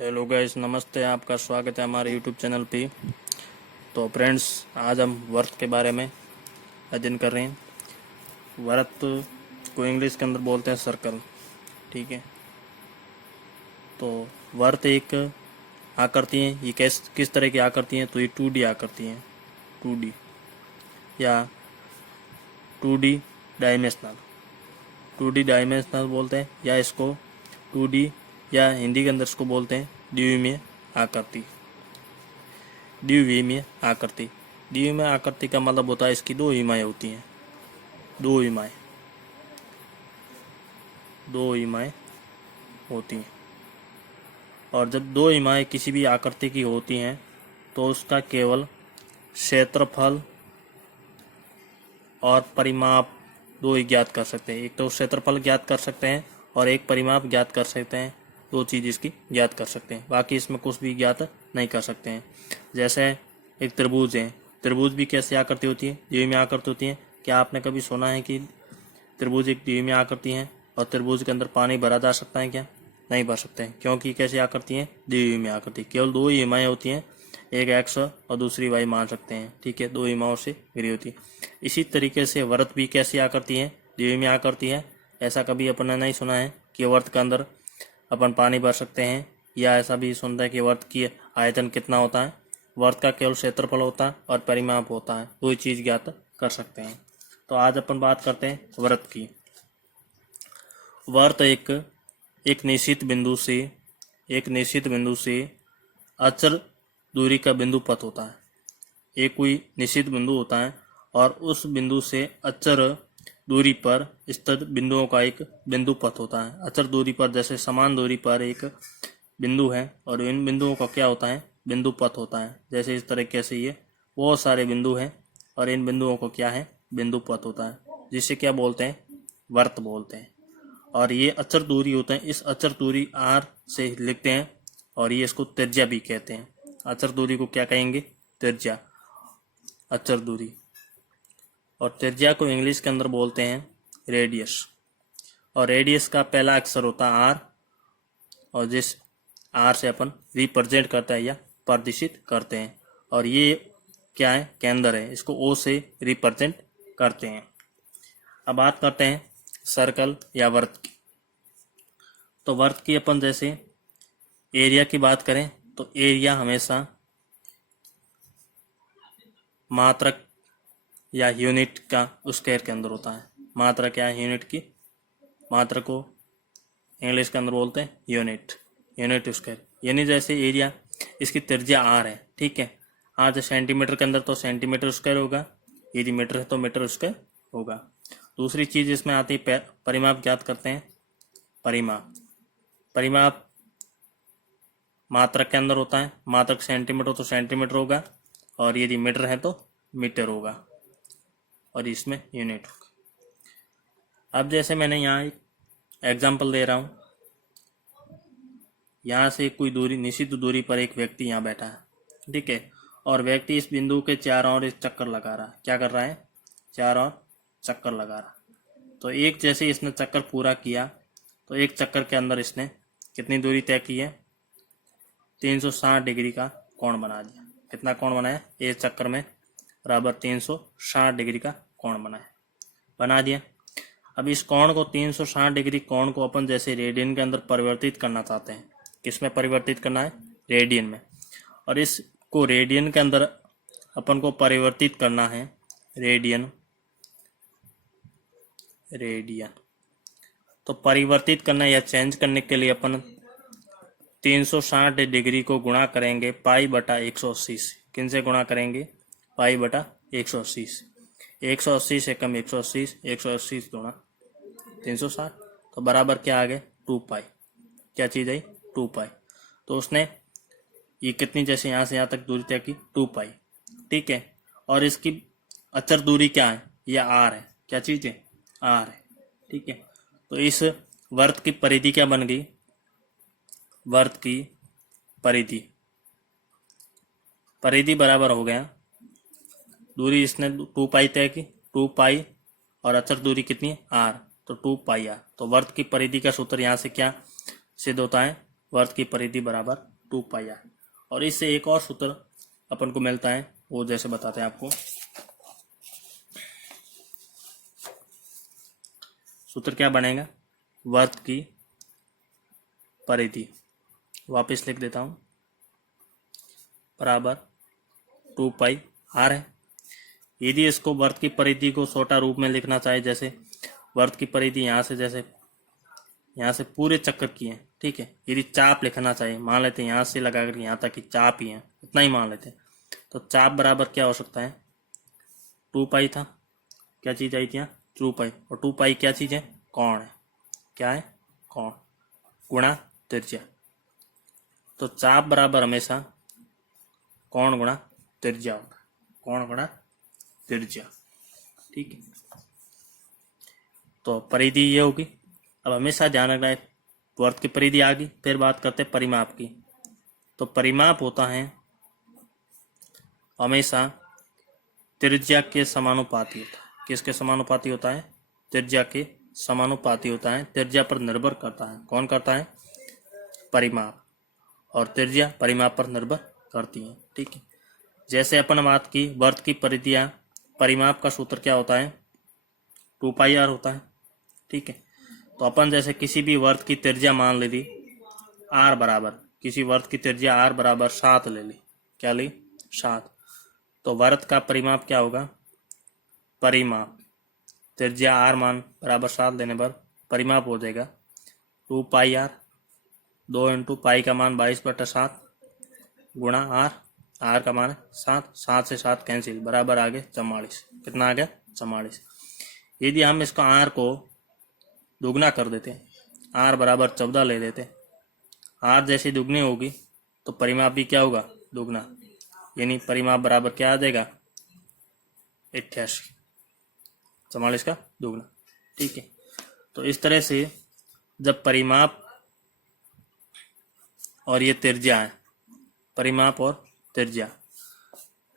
Hello guys, नमस्ते। आपका स्वागत है हमारे यूट्यूब चैनल पे। तो फ्रेंड्स, आज हम वर्त के बारे में अध्ययन कर रहे हैं। वर्त को इंग्लिश के अंदर बोलते हैं सर्कल, ठीक है। तो वर्त एक आकृति है। ये किस तरह की आकृति है? तो ये 2D आकृति है, 2D या 2D डायमेंशनल, 2D डायमेंशनल बोलते हैं, या इसको 2D या हिंदी के अंदर इसको बोलते हैं द्विमीय आकृति। द्विमीय आकृति, द्विमीय आकृति का मतलब होता है इसकी दो इमाएँ होती हैं, दो इमाएँ होती हैं। और जब दो इमाएँ किसी भी आकृति की होती हैं तो उसका केवल क्षेत्रफल और परिमाप दो ही ज्ञात कर सकते हैं। एक तो क्षेत्रफल ज्ञात कर सकते हैं और एक परिमाप ज्ञात कर सकते हैं। दो चीज़ इसकी ज्ञात कर सकते हैं, बाकी इसमें कुछ भी ज्ञात नहीं कर सकते हैं। जैसे एक त्रिभुज है, त्रिभुज भी कैसी आकृति होती है? द्विमीय आकृति होती है। क्या आपने कभी सुना है कि त्रिभुज एक द्विमीय आकृति है और त्रिभुज के अंदर पानी भरा जा सकता है? क्या नहीं भर सकते हैं, क्योंकि कैसी आकृति है? द्विमीय आकृति। केवल दो ही इमाएँ होती हैं, एक एक्स और दूसरी वाई मान सकते हैं, ठीक है। दो इमाओं से घिरी होती है। इसी तरीके से वर्त भी कैसी आकृति है? द्विमीय आकृति है। ऐसा कभी अपन ने नहीं सुना है कि वर्त के अंदर अपन पानी भर सकते हैं, या ऐसा भी सुनता है कि वर्त की आयतन कितना होता है। वर्त का केवल क्षेत्रफल होता है और परिमाप होता है, दो चीज़ ज्ञात कर सकते हैं। तो आज अपन बात करते हैं वर्त की। वर्त एक निश्चित बिंदु से अचर दूरी का बिंदु पथ होता है। एक कोई निश्चित बिंदु होता है और उस बिंदु से अचर दूरी पर स्थित बिंदुओं का एक बिंदु पथ होता है। अचर दूरी पर, जैसे समान दूरी पर एक बिंदु है और इन बिंदुओं का क्या होता है? बिंदु पथ होता है। जैसे इस तरीके से ये बहुत सारे बिंदु हैं और इन बिंदुओं को क्या है? बिंदु पथ होता है, जिसे क्या बोलते हैं? वर्त बोलते हैं। और ये अचर दूरी होते हैं। इस अचर दूरी r से लिखते हैं और ये इसको त्रिज्या भी कहते हैं। अचर दूरी को क्या कहेंगे? त्रिज्या, अचर दूरी। और त्रिज्या को इंग्लिश के अंदर बोलते हैं रेडियस। और रेडियस का पहला अक्षर होता है आर, और जिस आर से अपन रिप्रेजेंट करते हैं या प्रदर्शित करते हैं। और ये क्या है? केंद्र है, इसको ओ से रिप्रेजेंट करते हैं। अब बात करते हैं सर्कल या वर्त की। तो वर्त की अपन जैसे एरिया की बात करें तो एरिया हमेशा मात्रक या यूनिट का स्क्वायर के अंदर होता है। मात्रा क्या है? यूनिट की। मात्रा को इंग्लिश के अंदर बोलते हैं यूनिट, यूनिट स्क्वायर। यानी जैसे एरिया, इसकी त्रिज्या आर है, ठीक है। आज सेंटीमीटर के अंदर तो सेंटीमीटर स्क्वायर होगा, यदि मीटर है तो मीटर स्क्वायर होगा। दूसरी चीज इसमें आती है परिमाप ज्ञात करते हैं। परिमाप मात्रक के अंदर होता है। मात्रक सेंटीमीटर तो सेंटीमीटर होगा, और यदि मीटर है तो मीटर होगा, और इसमें यूनिट होगा। अब जैसे मैंने यहाँ एक एग्जाम्पल दे रहा हूँ। यहाँ से कोई दूरी, निश्चित दूरी पर एक व्यक्ति यहाँ बैठा है, ठीक है। और व्यक्ति इस बिंदु के चारों ओर एक चक्कर लगा रहा है। क्या कर रहा है? चारों ओर चक्कर लगा रहा है। तो एक जैसे इसने चक्कर पूरा किया तो एक चक्कर के अंदर इसने कितनी दूरी तय की है? 360 डिग्री का कोण बना दिया। कितना कोण बनाया? एक चक्कर में बराबर 360 डिग्री का कोण बना दिया। अब इस कोण को, 360 डिग्री कोण को अपन जैसे रेडियन के अंदर परिवर्तित करना चाहते हैं। किसमें परिवर्तित करना है? रेडियन में। और इसको रेडियन के अंदर अपन को परिवर्तित करना है रेडियन। तो परिवर्तित करना या चेंज करने के लिए अपन 360 डिग्री को गुणा करेंगे पाई बटा 180 से। किन से गुणा करेंगे? पाई बटा 180 से। 180 से कम 180, 180 गुणा 360, तो बराबर क्या आ गए? 2 पाई। क्या चीज़ आई? 2 पाई। तो उसने ये कितनी, जैसे यहाँ से यहाँ तक दूरी तय की? 2 पाई, ठीक है। और इसकी अचर दूरी क्या है? यह आर है। क्या चीज़ है? आर है, ठीक है। तो इस वर्त की परिधि क्या बन गई? वर्त की परिधि बराबर हो गया, दूरी इसने 2 पाई तय की, 2 पाई, और अचर दूरी कितनी है? आर, तो 2 पाई आर। तो वर्त की परिधि का सूत्र यहाँ से क्या सिद्ध होता है? वर्त की परिधि बराबर 2 पाई आर। और इससे एक और सूत्र अपन को मिलता है, वो जैसे बताते हैं आपको। सूत्र क्या बनेगा, वर्त की परिधि, वापस लिख देता हूं, बराबर 2 पाई आर है। यदि इसको वर्त की परिधि को छोटा रूप में लिखना चाहे, जैसे वर्त की परिधि यहाँ से, जैसे यहाँ से पूरे चक्कर की है, ठीक है। यदि चाप लिखना चाहिए, मान लेते हैं यहाँ से लगा कर यहाँ तक की चाप ही है, इतना ही मान लेते हैं, तो चाप बराबर क्या हो सकता है, 2 पाई था, क्या चीज आई थी यहाँ, 2 पाई, और 2 पाई क्या चीज है, कोण है, क्या है, कोण, गुणा त्रिज्या। तो चाप बराबर हमेशा कोण गुणा त्रिज्या होगा, कोण गुणा त्रिज्या, ठीक है। तो परिधि ये होगी। अब हमेशा ध्यान रखना है, वर्त की परिधि आ गई, फिर बात करते हैं परिमाप की। तो परिमाप होता है हमेशा त्रिज्या के समानुपाती होता है। किसके समानुपाती होता है, त्रिज्या के समानुपाती होता है। त्रिज्या पर निर्भर करता है, कौन करता है, परिमाप, और त्रिज्या परिमाप पर निर्भर करती है, ठीक है। जैसे अपन बात की वर्त की परिधियां, परिमाप का सूत्र क्या होता है, 2 पाई आर होता है, ठीक है। तो अपन जैसे किसी भी वर्त की त्रिज्या मान ले ली आर बराबर, किसी वर्त की त्रिज्या आर बराबर 7 ले ली, क्या ली, 7, तो वर्त का परिमाप क्या होगा, परिमाप, त्रिज्या आर मान बराबर 7 लेने पर परिमाप हो जाएगा 2 पाई आर, 2 इंटू पाई का मान 22/7 गुणा आर, आर का मान 7, 7 से 7 कैंसिल, बराबर आ गए 44। कितना आ गया, 44। यदि हम इसका आर को दुगना कर देते, आर बराबर 14 ले लेते, आर जैसी दुगनी होगी तो परिमाप भी क्या होगा, दुगना, यानी परिमाप बराबर क्या आ जाएगा, 88, 44 का दुगना, ठीक है। तो इस तरह से जब परिमाप और ये त्रिज्या है, परिमाप और त्रिज्या,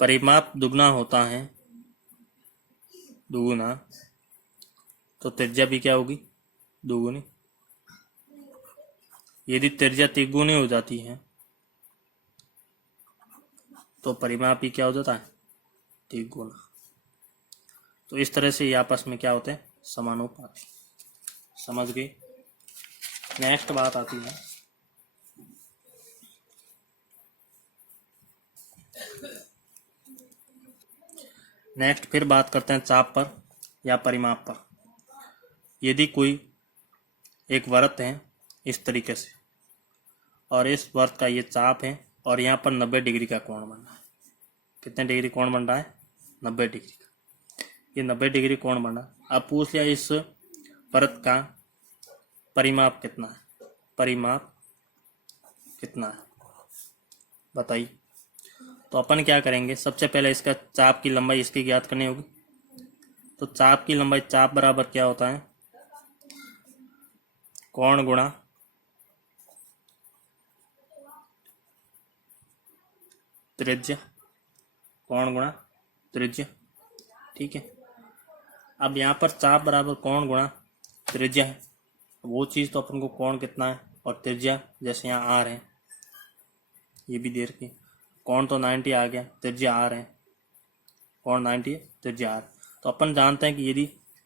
परिमाप दुगना होता है, दुगुना, तो त्रिज्या भी क्या होगी, दुगुनी। यदि त्रिज्या तिगुनी हो जाती है तो परिमाप भी क्या हो जाता है, तिगुना। तो इस तरह से ये आपस में क्या होते हैं, समानुपाती। समझ गए। नेक्स्ट बात आती है नेक्स्ट फिर बात करते हैं चाप पर या परिमाप पर। यदि कोई एक वृत्त है इस तरीके से, और इस वृत्त का ये चाप है, और यहाँ पर 90 डिग्री का कोण बन रहा है, कितने डिग्री कोण बन रहा है, 90 डिग्री का, ये 90 डिग्री कोण बन रहा है। अब पूछ लिया इस वृत्त का परिमाप कितना है, परिमाप कितना है बताइए। तो अपन क्या करेंगे, सबसे पहले इसका चाप की लंबाई इसकी ज्ञात करनी होगी। तो चाप की लंबाई, चाप बराबर क्या होता है, कोण गुणा त्रिज्या, कोण गुणा त्रिज्या, ठीक है। अब यहाँ पर चाप बराबर कोण गुणा त्रिज्या है, वो चीज़ तो अपन को कोण कितना है और त्रिज्या, जैसे यहाँ आर है, ये भी दे रखी, कोण तो 90 आ गया, त्रिज्या आर है, कोण 90 है, त्रिज्या आर। तो अपन जानते हैं कि यदि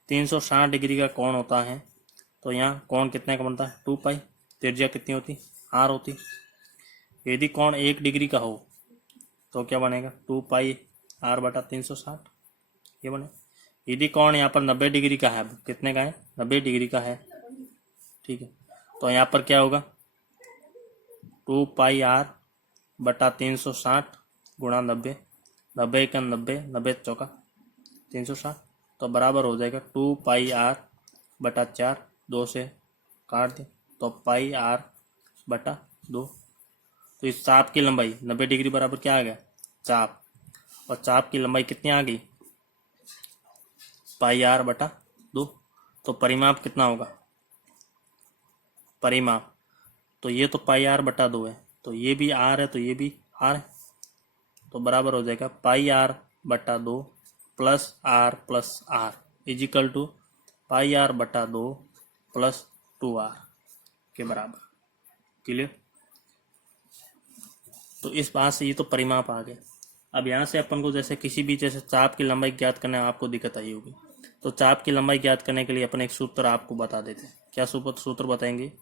360 डिग्री का कोण होता है तो यहाँ कोण कितने का बनता है, 2 पाई, त्रिज्या कितनी होती, आर होती। यदि कोण 1 डिग्री का हो तो क्या बनेगा, 2 पाई आर बटा 360, ये बने। यदि कोण यहाँ पर 90 डिग्री का है, कितने का है, 90 डिग्री का है, ठीक है। तो यहाँ पर क्या होगा, 2 पाई आर बटा 360 गुणा 90, 90 का 90, 90 चौका 360, तो बराबर हो जाएगा 2 पाई आर बटा 4, 2 से काट दे तो पाई आर बटा 2। तो इस चाप की लंबाई 90 डिग्री बराबर क्या आ गया, चाप, और चाप की लंबाई कितनी आ गई, पाई आर बटा 2। तो परिमाप कितना होगा, परिमाप, तो ये तो पाई आर बटा 2 है, तो ये भी आर है, तो ये भी आर है, तो बराबर हो जाएगा पाई आर बटा 2 plus r is equal to pi r बटा 2 प्लस 2 आर के बराबर। क्लियर। तो इस बात से ये तो परिमाप आ गया। अब यहाँ से अपन को जैसे किसी भी जैसे चाप की लंबाई ज्ञात करने में आपको दिक्कत आई होगी, तो चाप की लंबाई ज्ञात करने के लिए अपन एक सूत्र आपको बता देते हैं। क्या सूत्र बताएंगे?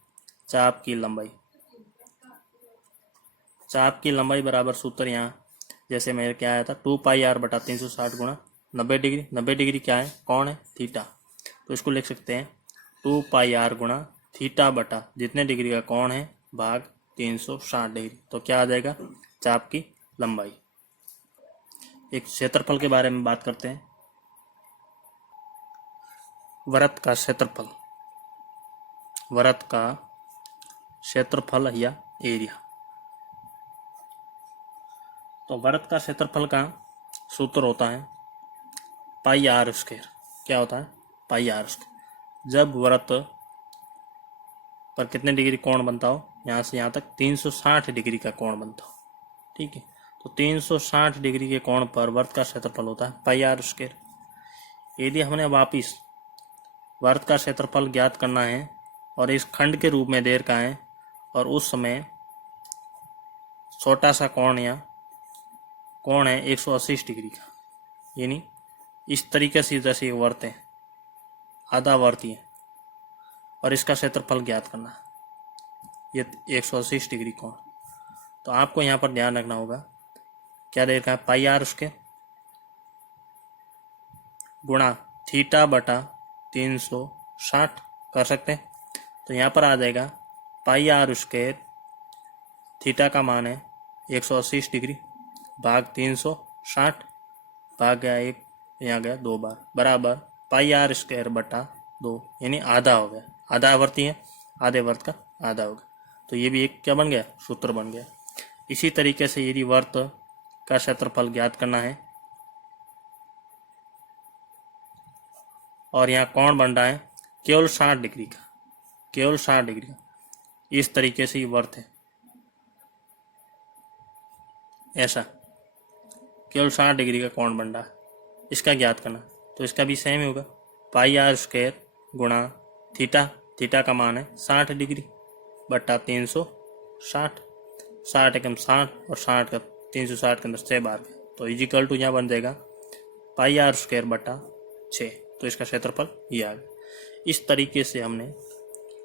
चाप की लंबाई। चाप की लंबाई बराबर सूत्र यहाँ जैसे मेरे क्या आया था, 2πr बटा 360 गुणा 90 डिग्री। 90 डिग्री क्या है? कौन है? थीटा। तो इसको लिख सकते हैं 2πr गुणा थीटा बटा जितने डिग्री का कोण है भाग 360 डिग्री। तो क्या आ जाएगा? चाप की लंबाई। एक क्षेत्रफल के बारे में बात करते हैं। वृत्त का क्षेत्रफल, वृत्त का क्षेत्रफल या एरिया। तो वृत्त का क्षेत्रफल का सूत्र होता है पाई आर स्क्वायर। क्या होता है? पाई आर स्क्वायर। जब वृत्त पर कितने डिग्री कोण बनता हो, यहाँ से यहाँ तक 360 डिग्री का कोण बनता हो, ठीक है। तो 360 डिग्री के कोण पर वृत्त का क्षेत्रफल होता है पाई आर स्क्वायर। यदि हमने वापिस वृत्त का क्षेत्रफल ज्ञात करना है और इस खंड के रूप में दे रखा है और उस समय छोटा सा कोण या कोण है 180 डिग्री का, यानी इस तरीके से जैसे एक वृत्त है, आधा वृत्त है, और इसका क्षेत्रफल ज्ञात करना है, ये 180 डिग्री कोण। तो आपको यहाँ पर ध्यान रखना होगा, क्या दे रखा है? पाई आर स्क्वायर गुणा थीटा बटा 360 कर सकते हैं। तो यहाँ पर आ जाएगा पाई आर स्क्वायर, थीटा का मान है 180 डिग्री भाग 360, भाग गया 1, यहाँ गया 2 बार, बराबर पाई आर स्क्वायर बटा 2, यानी आधा हो गया। आधा वर्ती है, आधे वर्त का आधा हो गया। तो ये भी एक क्या बन गया? सूत्र बन गया। इसी तरीके से यदि वर्त का क्षेत्रफल ज्ञात करना है और यहाँ कोण बन रहा है केवल 60 डिग्री का, केवल 60 डिग्री का, इस तरीके से ये वर्त है, ऐसा केवल 60 डिग्री का कोण बन रहा है, इसका ज्ञात करना। तो इसका भी सेम ही होगा, पाई आर स्क्वायर गुणा थीटा, थीटा का मान है 60 डिग्री बटा 360, 60 एकम 60 और 60 का 360 के अंदर 6 बार है, तो इजिकल टू यहाँ बन जाएगा पाई आर स्क्वायर बटा 6। तो इसका क्षेत्रफल ये आ गया। इस तरीके से हमने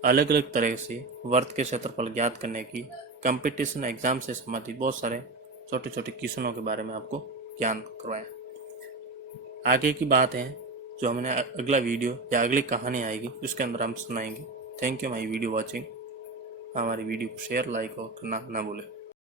अलग अलग तरह से वर्त के क्षेत्रफल ज्ञात करने की कंपटीशन एग्जाम से संबंधित बहुत सारे छोटे छोटे क्वेश्चनों के बारे में आपको ज्ञान करवाया। आगे की बात है जो हमने अगला वीडियो या अगली कहानी आएगी उसके अंदर हम सुनाएंगे। Thank you my video watching. हमारी वीडियो को शेयर, लाइक और करना ना भूलें।